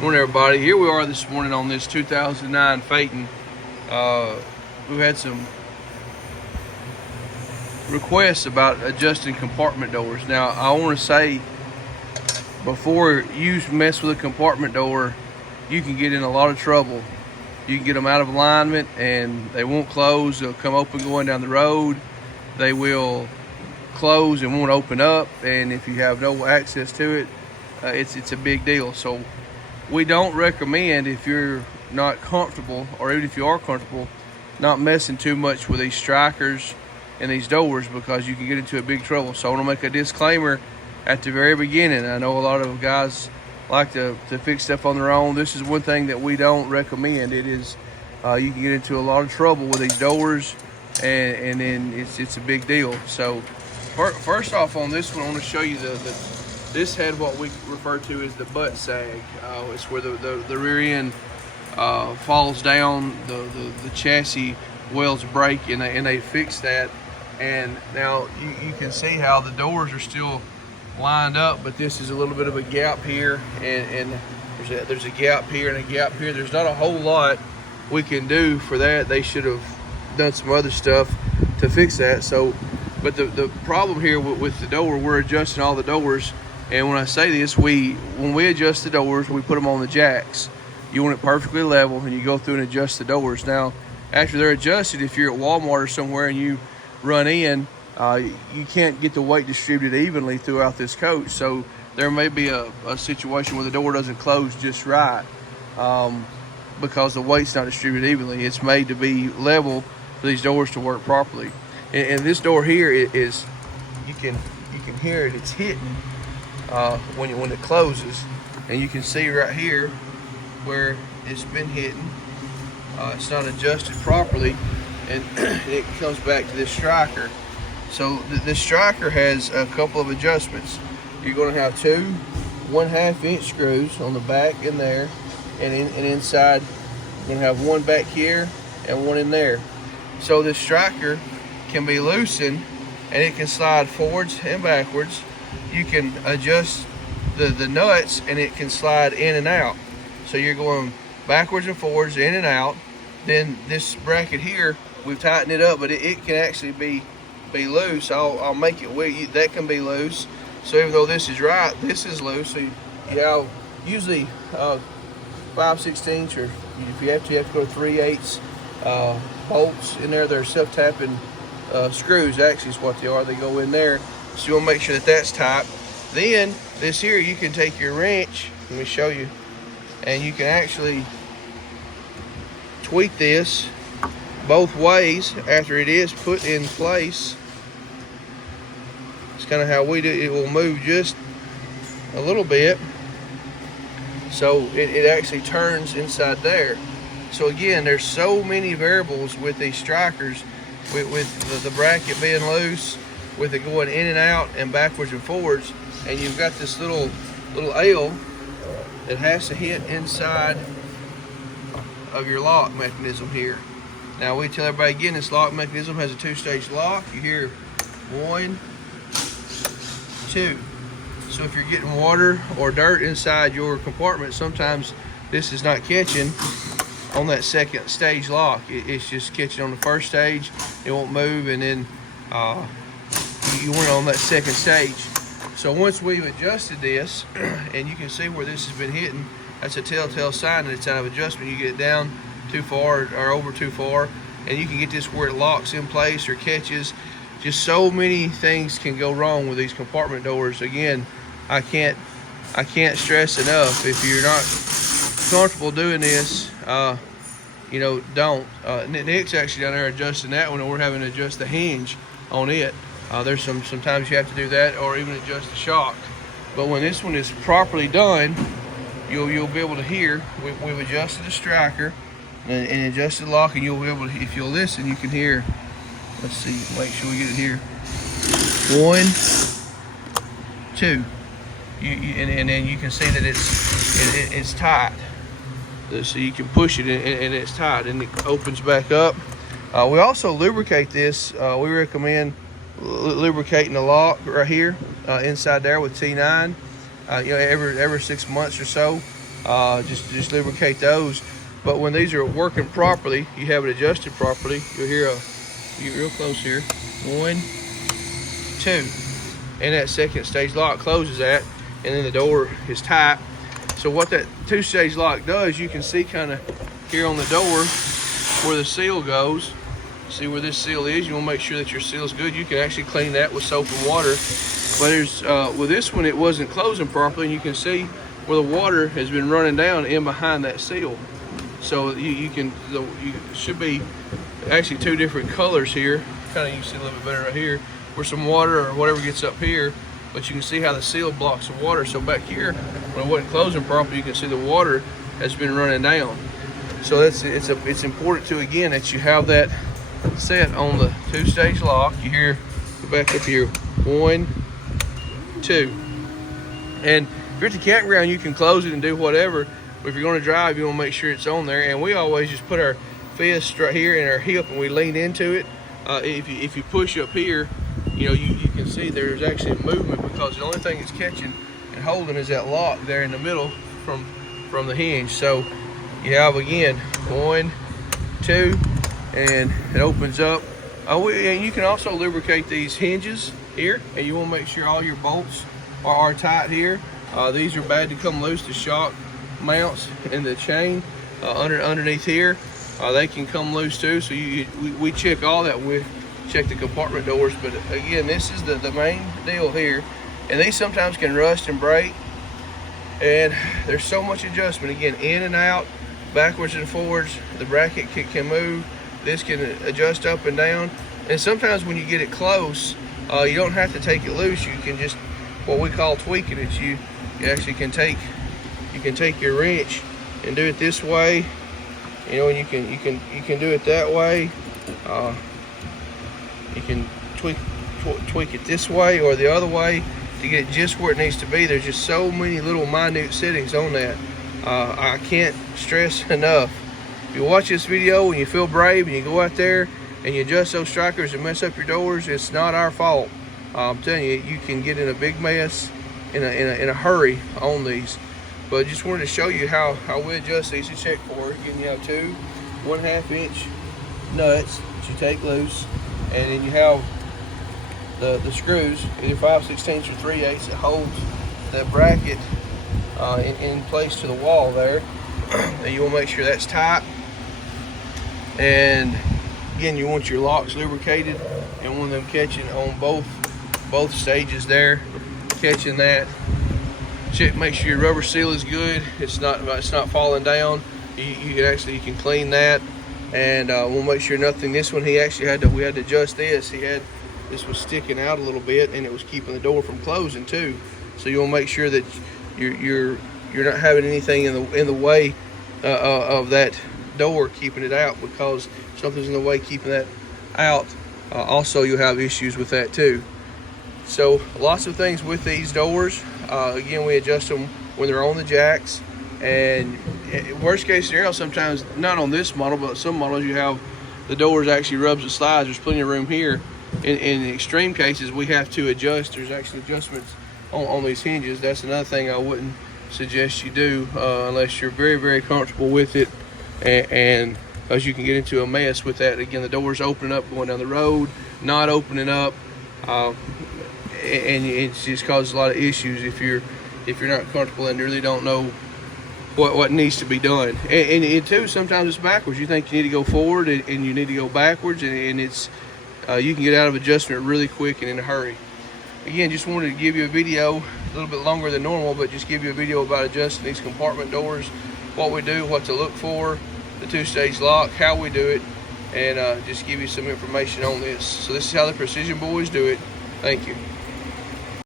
Morning, everybody. Here we are this morning on this 2009 Phaeton. We've had some requests about adjusting compartment doors. Now, I want to say, before you mess with a compartment door, you can get in a lot of trouble. You can get them out of alignment and they won't close. They'll come open going down the road. They will close and won't open up, and if you have no access to it, it's a big deal. So we don't recommend, if you're not comfortable, or even if you are comfortable, not messing too much with these strikers and these doors, because you can get into a big trouble. So I want to make a disclaimer at the very beginning. I know a lot of guys like to fix stuff on their own. This is one thing that we don't recommend. It is you can get into a lot of trouble with these doors, and then it's a big deal. So first off, on this one, I want to show you this had what we refer to as the butt sag. It's where the rear end falls down, the chassis welds break, and they fix that. And now you can see how the doors are still lined up, but this is a little bit of a gap here, and there's a gap here and a gap here. There's not a whole lot we can do for that. They should have done some other stuff to fix that. So, but the problem here with the door, we're adjusting all the doors. And when I say this, when we adjust the doors, we put them on the jacks. You want it perfectly level, and you go through and adjust the doors. Now, after they're adjusted, if you're at Walmart or somewhere and you run in, you can't get the weight distributed evenly throughout this coach. So there may be a situation where the door doesn't close just right, because the weight's not distributed evenly. It's made to be level for these doors to work properly. And this door here is, you can hear it. It's hitting when it closes, and you can see right here where it's been hitting. It's not adjusted properly, and it comes back to this striker. So this striker has a couple of adjustments. You're going to have two 1/2 inch screws on the back and there, and inside you're going to have one back here and one in there. So this striker can be loosened, and it can slide forwards and backwards. You can adjust the nuts, and it can slide in and out. So you're going backwards and forwards, in and out. Then this bracket here, we've tightened it up, but it can actually be loose. I'll make it weak. That can be loose. So even though this is right, this is loose. So you have usually 5/16, or if you have to go 3/8 bolts in there. They're self-tapping screws, actually is what they are. They go in there. So you want to make sure that that's tight. Then this here, you can take your wrench, let me show you, and you can actually tweak this both ways after it is put in place. It's kind of how we do it. It will move just a little bit, so it actually turns inside there. So again, there's so many variables with these strikers, with the bracket being loose, with it going in and out and backwards and forwards, and you've got this little L that has to hit inside of your lock mechanism here. Now we tell everybody again, this lock mechanism has a 2-stage lock. You hear 1, 2. So if you're getting water or dirt inside your compartment, sometimes this is not catching on that 2nd stage lock. It's just catching on the 1st stage. It won't move, and then you want it on that 2nd stage. So once we've adjusted this, and you can see where this has been hitting, that's a telltale sign that it's out of adjustment. You get it down too far or over too far, and you can get this where it locks in place or catches. Just so many things can go wrong with these compartment doors. Again, I can't stress enough, if you're not comfortable doing this, don't. Nick's actually down there adjusting that one, and we're having to adjust the hinge on it. There's sometimes you have to do that, or even adjust the shock. But when this one is properly done, you'll be able to hear. We've adjusted the striker and adjusted the lock, and you'll be able to, if you'll listen, you can hear. Let's see, make sure we get it here. 1, 2. And then you can see that it's tight. So you can push it, and it's tight, and it opens back up. We also lubricate this. We recommend lubricating the lock right here inside there with T9. Every 6 months or so. Just lubricate those. But when these are working properly, you have it adjusted properly, you'll hear you get real close here, 1, 2, and that second stage lock closes that, and then the door is tight. So what that 2-stage lock does, you can see kind of here on the door where the seal goes. See where this seal is? You want to make sure that your seal is good. You can actually clean that with soap and water. But there's with this one, it wasn't closing properly, and you can see where the water has been running down in behind that seal. So you should be actually 2 different colors here. Kind of you can see a little bit better right here, where some water or whatever gets up here. But you can see how the seal blocks the water. So back here, when it wasn't closing properly, you can see the water has been running down. So it's important to, again, that you have that set on the 2-stage lock. You hear, go back up here, 1, 2. And if you're at the campground, you can close it and do whatever. But if you're going to drive, you want to make sure it's on there. And we always just put our fist right here in our hip and we lean into it. If you push up here, you know, you can see there's actually a movement, because the only thing it's catching and holding is that lock there in the middle from the hinge. So you have, again, 1, 2, and it opens up. And you can also lubricate these hinges here, and you want to make sure all your bolts are tight here. These are bad to come loose. The shock mounts in the chain underneath here, they can come loose too. So we check all that. We check the compartment doors. But again, this is the main deal here. And these sometimes can rust and break. And there's so much adjustment. Again, in and out, backwards and forwards. The bracket can move. This can adjust up and down. And sometimes when you get it close, you don't have to take it loose. You can just, what we call tweaking it. You actually can take your wrench and do it this way, you know, and you can do it that way. You can tweak it this way or the other way to get it just where it needs to be. There's just so many little minute settings on that. I can't stress enough. If you watch this video and you feel brave and you go out there and you adjust those strikers and mess up your doors, it's not our fault. I'm telling you, you can get in a big mess in a hurry on these. But just wanted to show you how we adjust these to check for it. Again, you have 2 1/2 inch nuts that you take loose, and then you have the screws, either 5/16 or 3/8, that holds that bracket in place to the wall there. And you want to make sure that's tight. And again, you want your locks lubricated and want them catching on both stages there, catching that. Check, make sure your rubber seal is good. It's not falling down. You can clean that, and we'll make sure nothing. This one, we had to adjust this. This was sticking out a little bit, and it was keeping the door from closing too. So you want to make sure that you're not having anything in the way of that door keeping it out, because something's in the way keeping that out. Also, you'll have issues with that too. So lots of things with these doors. Again, we adjust them when they're on the jacks, and worst case scenario, sometimes not on this model, but some models you have the doors actually rubs and slides. There's plenty of room here. In extreme cases, we have to adjust. There's actually adjustments on these hinges. That's another thing I wouldn't suggest you do unless you're very, very comfortable with it, and because you can get into a mess with that. Again, the doors opening up going down the road, not opening up, and it just causes a lot of issues if you're not comfortable and really don't know what needs to be done. And too, sometimes it's backwards. You think you need to go forward and you need to go backwards, and it's you can get out of adjustment really quick and in a hurry. Again, just wanted to give you a video, a little bit longer than normal, but just give you a video about adjusting these compartment doors, what we do, what to look for, the 2-stage lock, how we do it, and just give you some information on this. So this is how the Precision Boys do it. Thank you.